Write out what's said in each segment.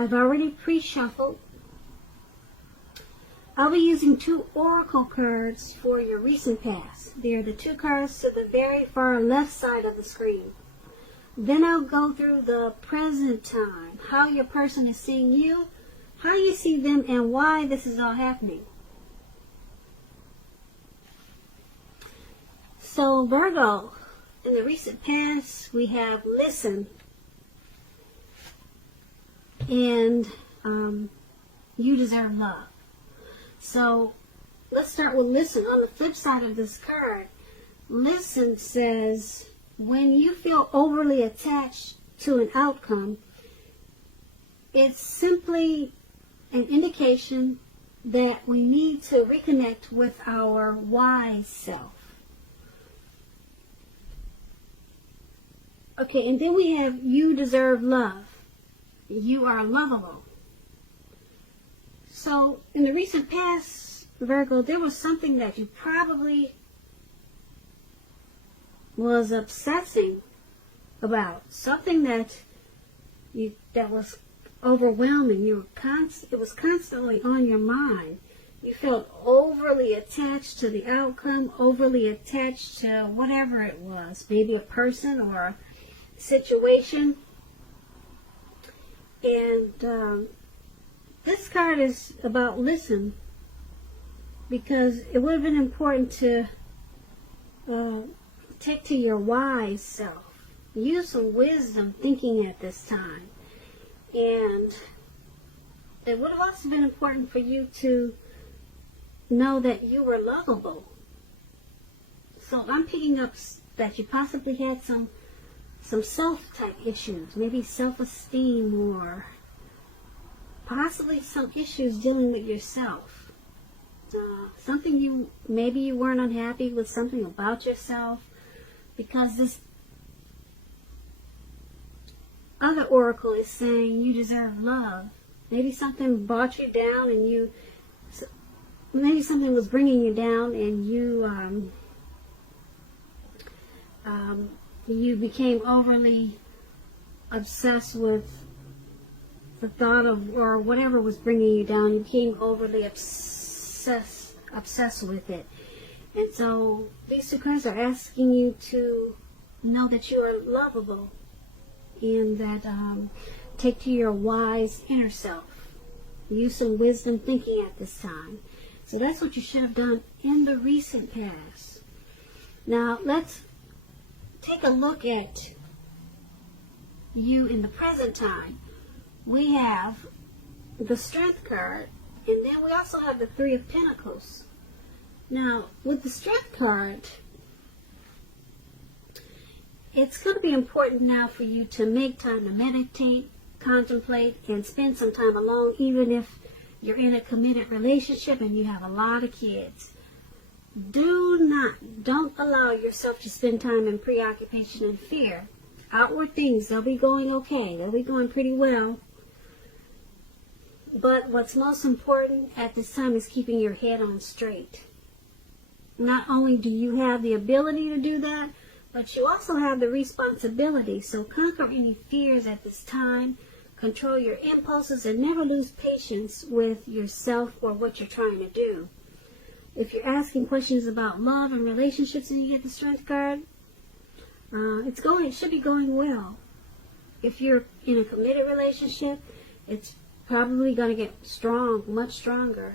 I've already pre-shuffled. I'll be using 2 oracle cards for your recent past. They're the 2 cards to the very far left side of the screen. Then I'll go through the present time, how your person is seeing you, how you see them, and why this is all happening. So Virgo, in the recent past, we have listen, and you deserve love. So let's start with listen. On the flip side of this card, listen says, when you feel overly attached to an outcome, it's simply an indication that we need to reconnect with our wise self. Okay, and then we have you deserve love. You are lovable. So in the recent past, Virgo, there was something that you probably was obsessing about, something that was overwhelming. It was constantly on your mind. You felt overly attached to the outcome, overly attached to whatever it was, maybe a person or a situation. And this card is about listen, because it would have been important to take to your wise self. Use some wisdom thinking at this time. And it would have also been important for you to know that you were lovable. So I'm picking up that you possibly had some self-type issues, maybe self-esteem, or possibly some issues dealing with yourself. Maybe you weren't unhappy with something about yourself, because this other oracle is saying you deserve love. Maybe something brought you down, and maybe something was bringing you down, and you became overly obsessed with the thought of, or whatever was bringing you down. You became overly obsessed with it. And so these 2 cards are asking you to know that you are lovable, and that take to your wise inner self. Use some wisdom thinking at this time. So that's what you should have done in the recent past. Now let's take a look at you in the present time. We have the Strength card, and then we also have the 3 of Pentacles. Now, with the Strength card, it's going to be important now for you to make time to meditate, contemplate, and spend some time alone, even if you're in a committed relationship and you have a lot of kids. Don't allow yourself to spend time in preoccupation and fear. Outward things, they'll be going okay. They'll be going pretty well. But what's most important at this time is keeping your head on straight. Not only do you have the ability to do that, but you also have the responsibility. So conquer any fears at this time. Control your impulses, and never lose patience with yourself or what you're trying to do. If you're asking questions about love and relationships and you get the Strength card, it should be going well. If you're in a committed relationship, it's probably going to get strong, much stronger.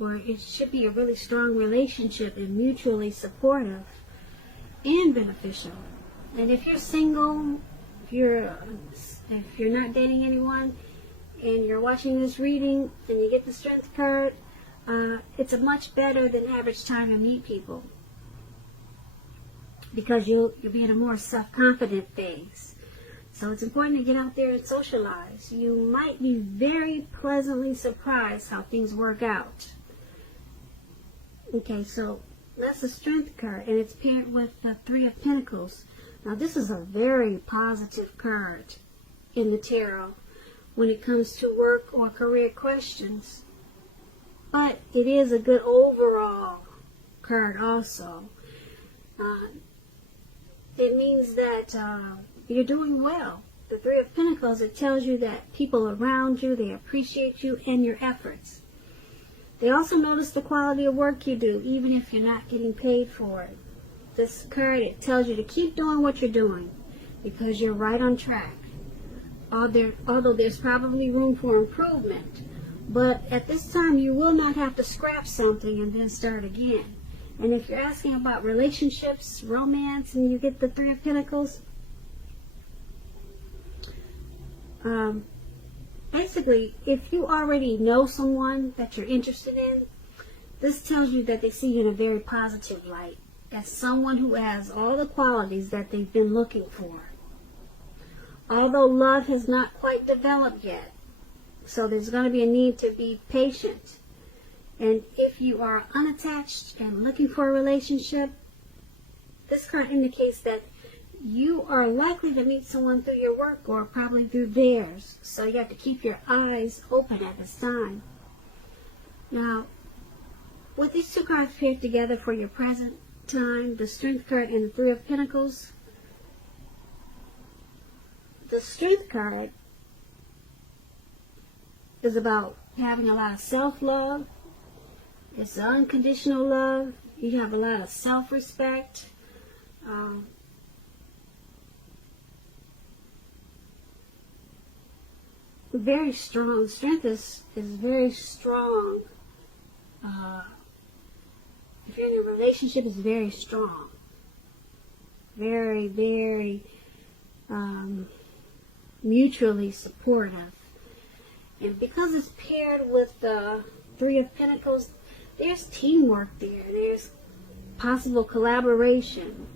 Or it should be a really strong relationship and mutually supportive and beneficial. And if you're single, if you're not dating anyone, and you're watching this reading and you get the Strength card, it's a much better than average time to meet people, because you'll be in a more self-confident phase. So it's important to get out there and socialize. You might be very pleasantly surprised how things work out. Okay, so that's the Strength card, and it's paired with the 3 of Pentacles. Now this is a very positive card in the tarot when it comes to work or career questions. But it is a good overall card also. It means that you're doing well. the Three of Pentacles, it tells you that people around you, they appreciate you and your efforts. They also notice the quality of work you do, even if you're not getting paid for it. This card, it tells you to keep doing what you're doing because you're right on track. Although there's probably room for improvement. But at this time, you will not have to scrap something and then start again. And if you're asking about relationships, romance, and you get the Three of Pentacles, basically, if you already know someone that you're interested in, this tells you that they see you in a very positive light, as someone who has all the qualities that they've been looking for. Although love has not quite developed yet, so there's going to be a need to be patient. And if you are unattached and looking for a relationship, this card indicates that you are likely to meet someone through your work or probably through theirs. So you have to keep your eyes open at this time. Now, with these two cards paired together for your present time, the Strength card and the Three of Pentacles, the Strength card is about having a lot of self-love. It's unconditional love. You have a lot of self-respect. Very strong. Strength is very strong. If you're in a relationship, it's very strong. Very, very mutually supportive. And because it's paired with the Three of Pentacles, there's teamwork there. There's possible collaboration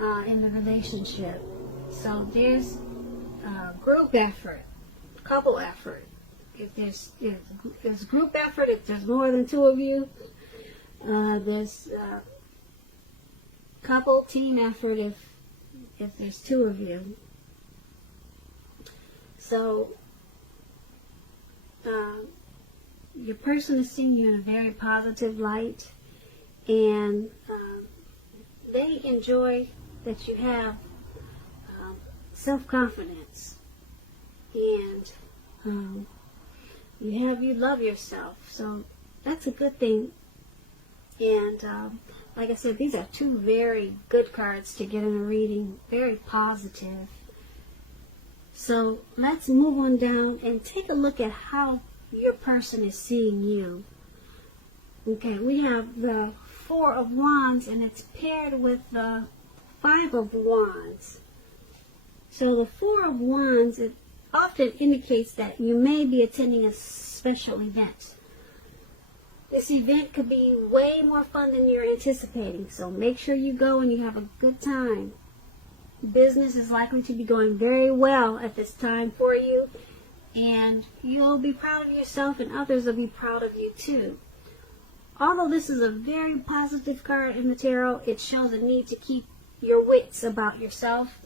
in the relationship. So there's group effort, couple effort. If there's group effort, if there's more than two of you, there's couple team effort if there's two of you. So your person is seeing you in a very positive light, and they enjoy that you have self-confidence, and you love yourself. So that's a good thing. And like I said, these are two very good cards to get in a reading. Very positive. So let's move on down and take a look at how your person is seeing you. Okay, we have the Four of Wands, and it's paired with the Five of Wands. So the Four of Wands, it often indicates that you may be attending a special event. This event could be way more fun than you're anticipating, so make sure you go and you have a good time. Business is likely to be going very well at this time for you, and you'll be proud of yourself, and others will be proud of you too. Although this is a very positive card in the tarot, it shows a need to keep your wits about yourself.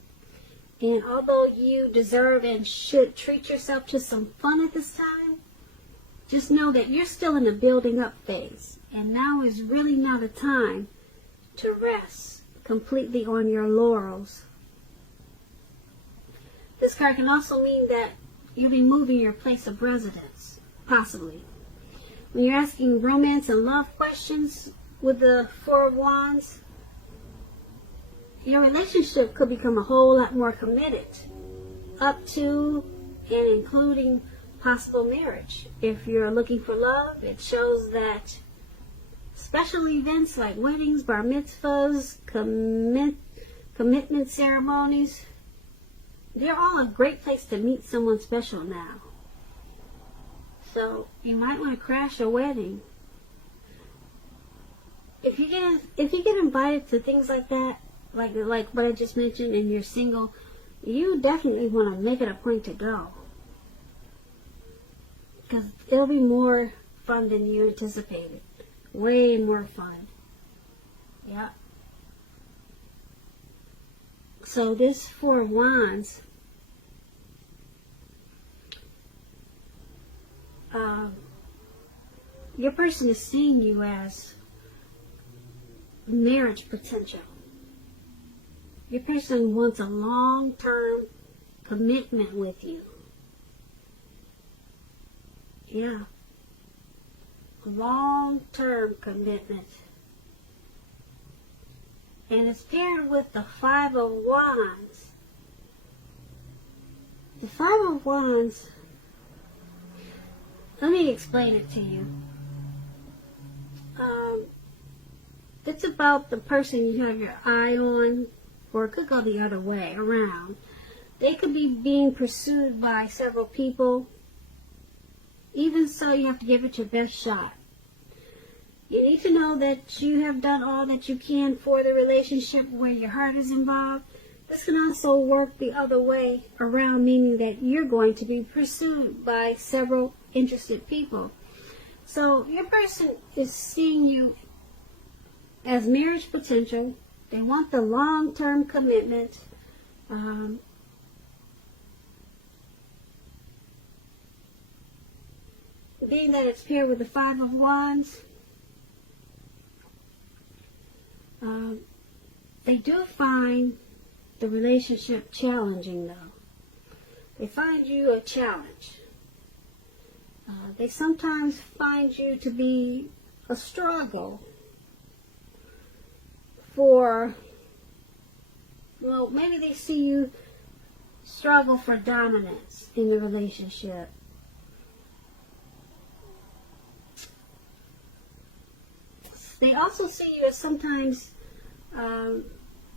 And although you deserve and should treat yourself to some fun at this time, just know that you're still in the building up phase, and now is really not a time to rest completely on your laurels. This card can also mean that you'll be moving your place of residence, possibly. When you're asking romance and love questions with the Four of Wands, your relationship could become a whole lot more committed, up to and including possible marriage. If you're looking for love, it shows that special events like weddings, bar mitzvahs, commitment ceremonies, they're all a great place to meet someone special now. So you might want to crash a wedding. If you get invited to things like that, like what I just mentioned, and you're single, you definitely want to make it a point to go, because it'll be more fun than you anticipated. Way more fun. Yeah. So this Four of Wands, your person is seeing you as marriage potential. Your person wants a long-term commitment with you. Yeah. Long-term commitment. And it's paired with the Five of Wands. The Five of Wands, let me explain it to you. It's about the person you have your eye on, or it could go the other way around. They could be being pursued by several people. Even so, you have to give it your best shot. You need to know that you have done all that you can for the relationship where your heart is involved. This can also work the other way around, meaning that you're going to be pursued by several interested people. So your person is seeing you as marriage potential. They want the long-term commitment. Being that it's paired with the Five of Wands, they do find the relationship challenging, though. They find you a challenge. They sometimes find you to be a struggle for, well, maybe they see you struggle for dominance in the relationship. They also see you as sometimes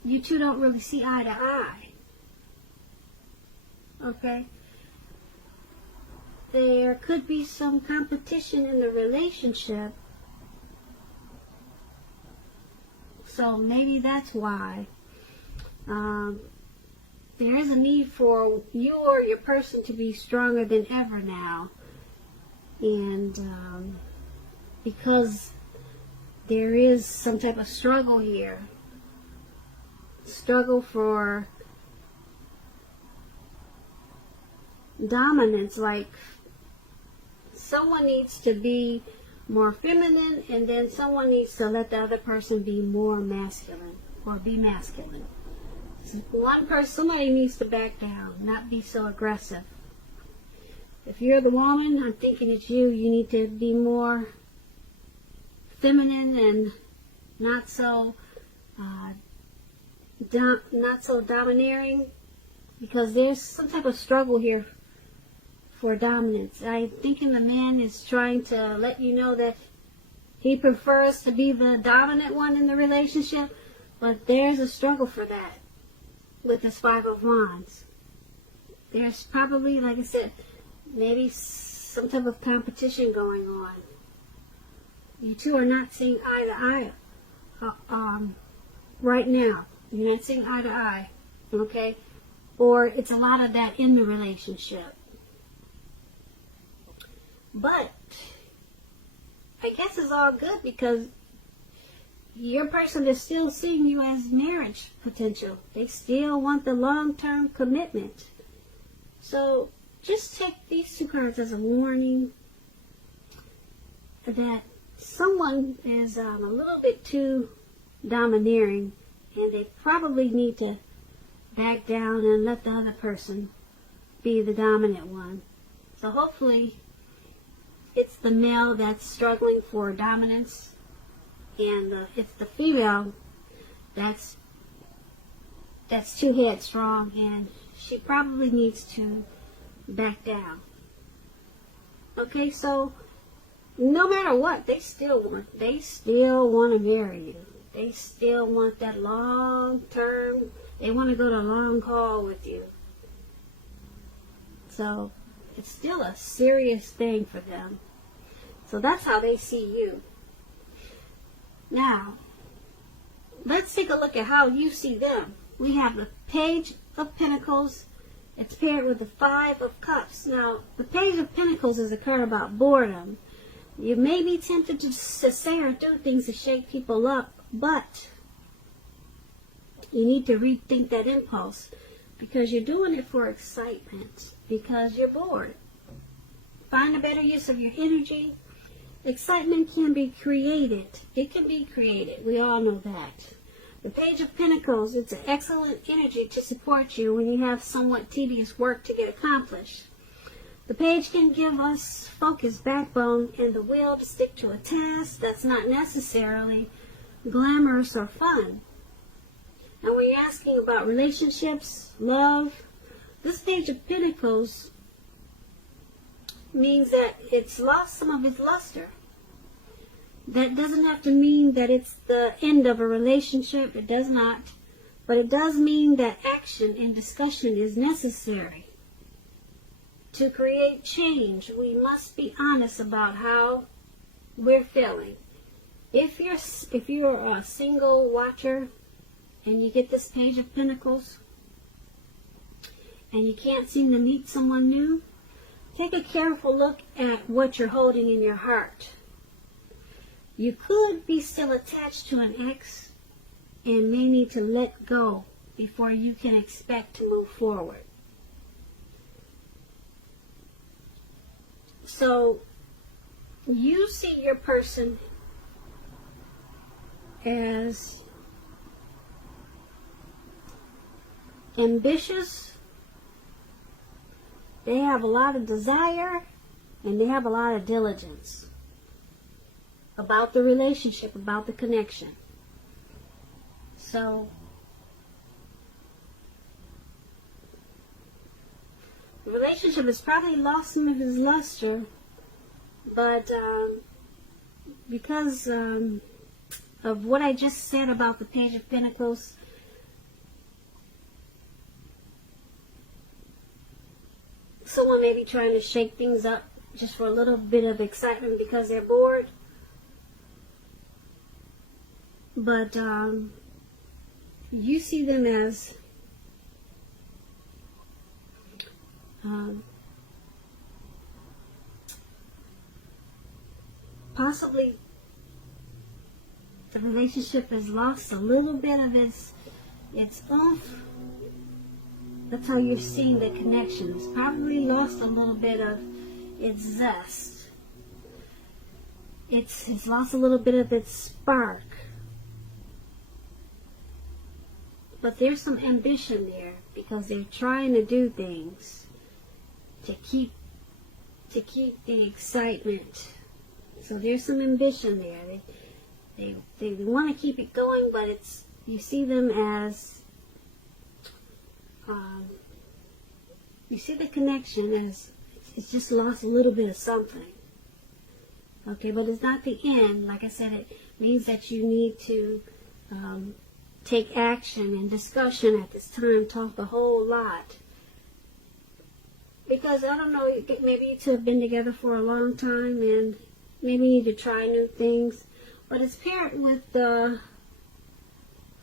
you two don't really see eye to eye. Okay? There could be some competition in the relationship. So maybe that's why. There is a need for you or your person to be stronger than ever now. And because there is some type of struggle here. Struggle for dominance, like someone needs to be more feminine and then someone needs to let the other person be more masculine or be masculine. One person, somebody needs to back down, not be so aggressive. If you're the woman, I'm thinking it's you. You need to be more feminine and not so domineering, because there's some type of struggle here for dominance. I'm thinking the man is trying to let you know that he prefers to be the dominant one in the relationship, but there's a struggle for that with this Five of Wands. There's probably, like I said, maybe some type of competition going on. You two are not seeing eye to eye right now. You're not seeing eye to eye, okay? Or it's a lot of that in the relationship. But I guess it's all good because your person is still seeing you as marriage potential. They still want the long-term commitment. So just take these two cards as a warning that someone is a little bit too domineering, and they probably need to back down and let the other person be the dominant one. So hopefully it's the male that's struggling for dominance, and it's the female that's too headstrong, and she probably needs to back down. Okay, so no matter what, they still want to marry you. They still want that long term. They want to go the long haul with you. So it's still a serious thing for them. So that's how they see you. Now, let's take a look at how you see them. We have the Page of Pentacles. It's paired with the Five of Cups. Now, the Page of Pentacles is a card about boredom. You may be tempted to say or do things to shake people up, but you need to rethink that impulse, because you're doing it for excitement, because you're bored. Find a better use of your energy. Excitement can be created. It can be created. We all know that. The Page of Pentacles, it's an excellent energy to support you when you have somewhat tedious work to get accomplished. The page can give us focus, backbone, and the will to stick to a task that's not necessarily glamorous or fun. And when you're asking about relationships, love, this Page of Pentacles means that it's lost some of its luster. That doesn't have to mean that it's the end of a relationship. It does not. But it does mean that action and discussion is necessary. To create change, we must be honest about how we're feeling. If you're a single watcher and you get this Page of Pentacles and you can't seem to meet someone new, take a careful look at what you're holding in your heart. You could be still attached to an ex and may need to let go before you can expect to move forward. So, you see your person as ambitious. They have a lot of desire and they have a lot of diligence about the relationship, about the connection. So, the relationship has probably lost some of its luster, but because of what I just said about the Page of Pentacles, someone may be trying to shake things up just for a little bit of excitement because they're bored. But you see them as possibly the relationship has lost a little bit of its oomph. That's how you're seeing the connection. It's probably lost a little bit of its zest. It's lost a little bit of its spark. But there's some ambition there because they're trying to do things to keep the excitement. So there's some ambition there. They want to keep it going, but you see them as you see the connection as it's just lost a little bit of something. Okay, but it's not the end. Like I said, it means that you need to take action and discussion at this time, talk a whole lot. Because, I don't know, maybe you two have been together for a long time and maybe you need to try new things. But it's paired with the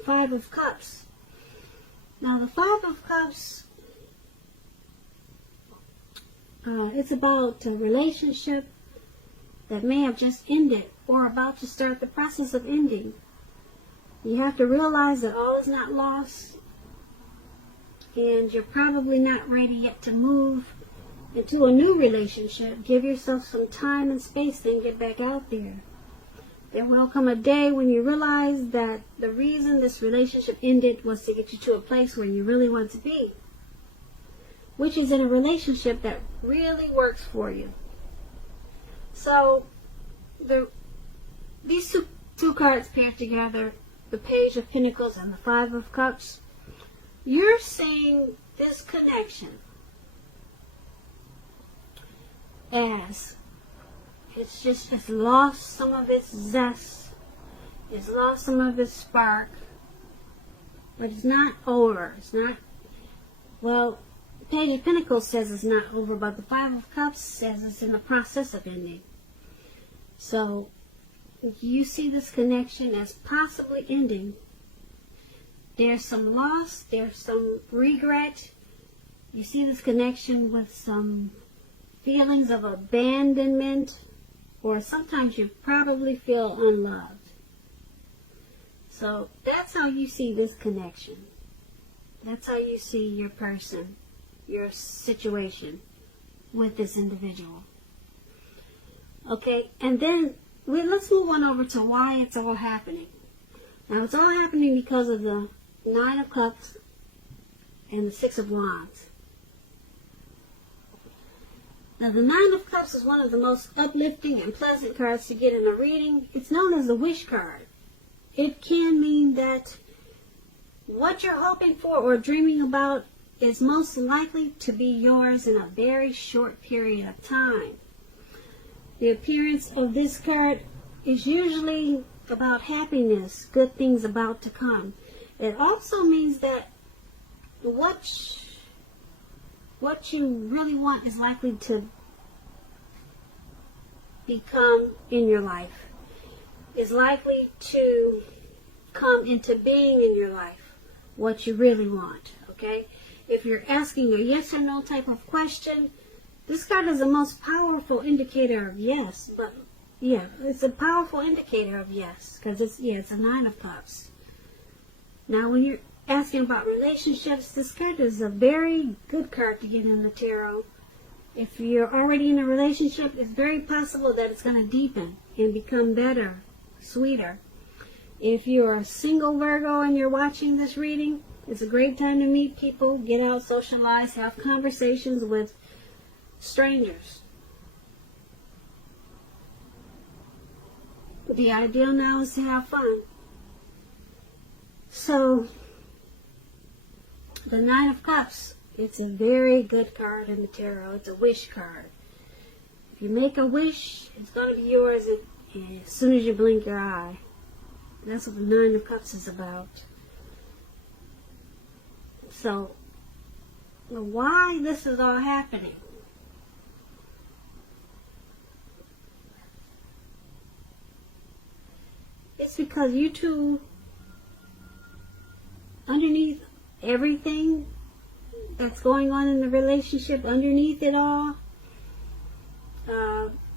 Five of Cups. Now, the Five of Cups, it's about a relationship that may have just ended or about to start the process of ending. You have to realize that all is not lost, and you're probably not ready yet to move into a new relationship. Give yourself some time and space, then get back out there. There will come a day when you realize that the reason this relationship ended was to get you to a place where you really want to be, which is in a relationship that really works for you. So, these two cards paired together, the Page of Pentacles and the Five of Cups, you're seeing this connection as it's lost some of its zest, it's lost some of its spark, but it's not over. It's not, well, the Page of Pentacles says it's not over, but the Five of Cups says it's in the process of ending. So, you see this connection as possibly ending. There's some loss, there's some regret. You see this connection with some feelings of abandonment, or sometimes you probably feel unloved. So that's how you see this connection. That's how you see your person, your situation with this individual. Okay, and then let's move on over to why it's all happening. Now, it's all happening because of the Nine of Cups and the Six of Wands. Now, the Nine of Cups is one of the most uplifting and pleasant cards to get in a reading. It's known as the wish card. It can mean that what you're hoping for or dreaming about is most likely to be yours in a very short period of time. The appearance of this card is usually about happiness, good things about to come. It also means that what you really want is likely to become in your life, is likely to come into being in your life, what you really want, okay? If you're asking a yes or no type of question, this card is the most powerful indicator of yes, but yeah, it's a powerful indicator of yes, because it's a Nine of Cups. Now, when you're asking about relationships, this card is a very good card to get in the tarot. If you're already in a relationship, it's very possible that it's going to deepen and become better, sweeter. If you're a single Virgo and you're watching this reading, it's a great time to meet people, get out, socialize, have conversations with strangers. The ideal now is to have fun. So, the Nine of Cups, it's a very good card in the tarot. It's a wish card. If you make a wish, it's going to be yours as soon as you blink your eye. That's what the Nine of Cups is about. So, why this is all happening? It's because you two, underneath everything that's going on in the relationship, underneath it all,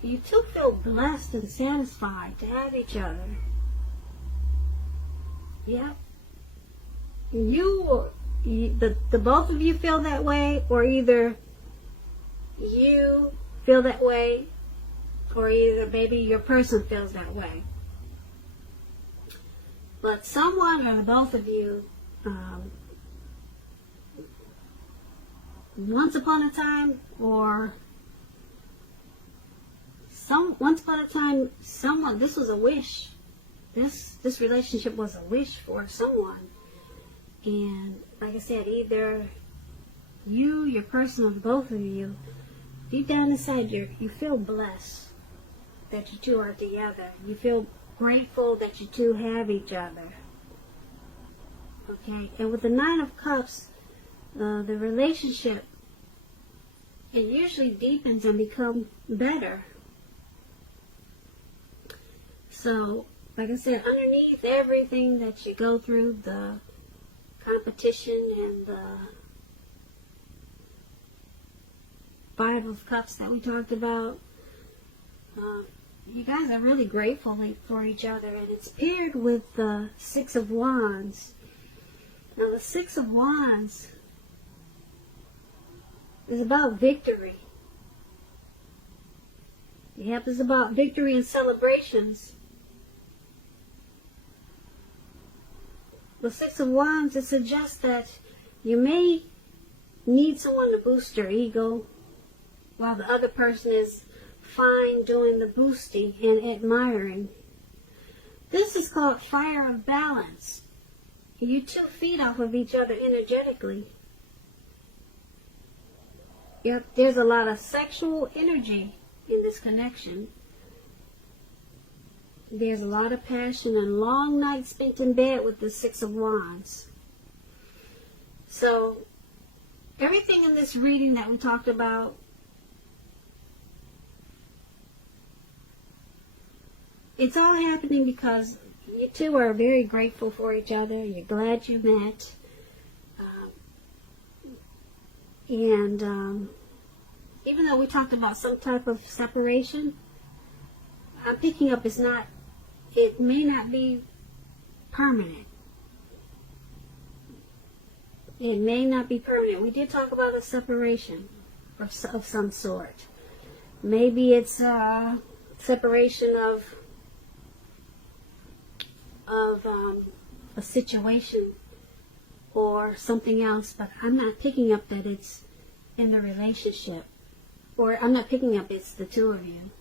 you two feel blessed and satisfied to have each other. Yeah. The both of you feel that way, or either you feel that way, or either maybe your person feels that way. But someone or the both of you, once upon a time, someone, this was a wish. This relationship was a wish for someone. And like I said, either you, your person, or both of you, deep down inside you feel blessed that you two are together. You feel grateful that you two have each other. Okay, and with the Nine of Cups, the relationship, it usually deepens and becomes better. So, like I said, underneath everything that you go through, the competition and the Five of Cups that we talked about, you guys are really grateful for each other, and it's paired with the Six of Wands. Now, the Six of Wands is about victory. Yep, it's about victory and celebrations. The Six of Wands, it suggests that you may need someone to boost your ego while the other person is fine doing the boosting and admiring. This is called fire of balance. You two feed off of each other energetically. Yep, there's a lot of sexual energy in this connection. There's a lot of passion and long nights spent in bed with the Six of Wands. So, everything in this reading that we talked about, it's all happening because you two are very grateful for each other. You're glad you met. Even though we talked about some type of separation, I'm picking up it may not be permanent. It may not be permanent. We did talk about a separation of some sort. Maybe it's a separation of a situation or something else, but I'm not picking up that it's in the relationship. Or I'm not picking up it's the two of you.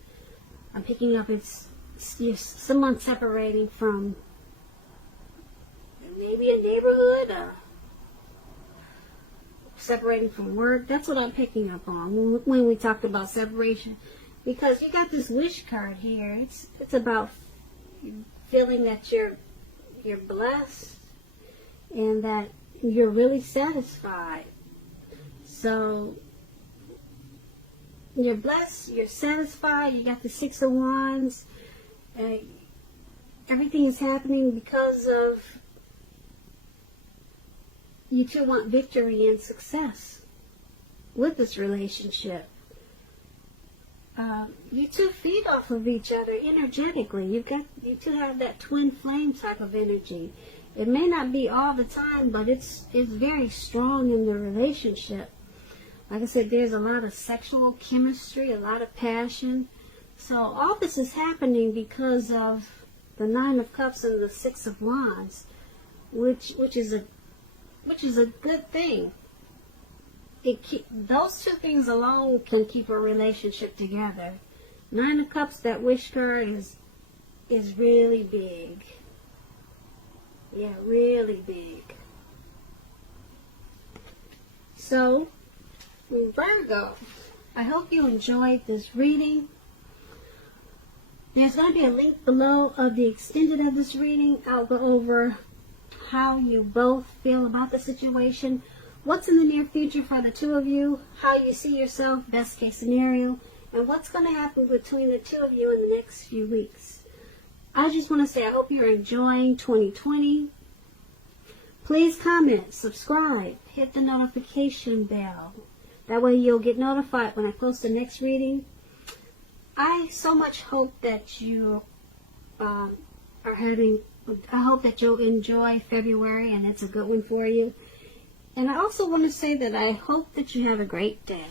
I'm picking up it's someone separating from maybe a neighborhood, or separating from work. That's what I'm picking up on when we talked about separation. Because you got this wish card here. It's about feeling that you're blessed and that you're really satisfied. So you're blessed, you're satisfied, you got the Six of Wands. Everything is happening because of you two want victory and success with this relationship. You two feed off of each other energetically. You two have that twin flame type of energy. It may not be all the time, but it's very strong in the relationship. Like I said, there's a lot of sexual chemistry, a lot of passion. So all this is happening because of the Nine of Cups and the Six of Wands, which is a good thing. Those two things alone can keep a relationship together. Nine of Cups, that wish card is really big. Yeah, really big. So, Virgo, I hope you enjoyed this reading. There's going to be a link below of the extended of this reading. I'll go over how you both feel about the situation, what's in the near future for the two of you, how you see yourself, best case scenario, and what's going to happen between the two of you in the next few weeks. I just want to say I hope you're enjoying 2020. Please comment, subscribe, hit the notification bell. That way you'll get notified when I post the next reading. I so much hope that you I hope that you'll enjoy February and it's a good one for you. And I also want to say that I hope that you have a great day.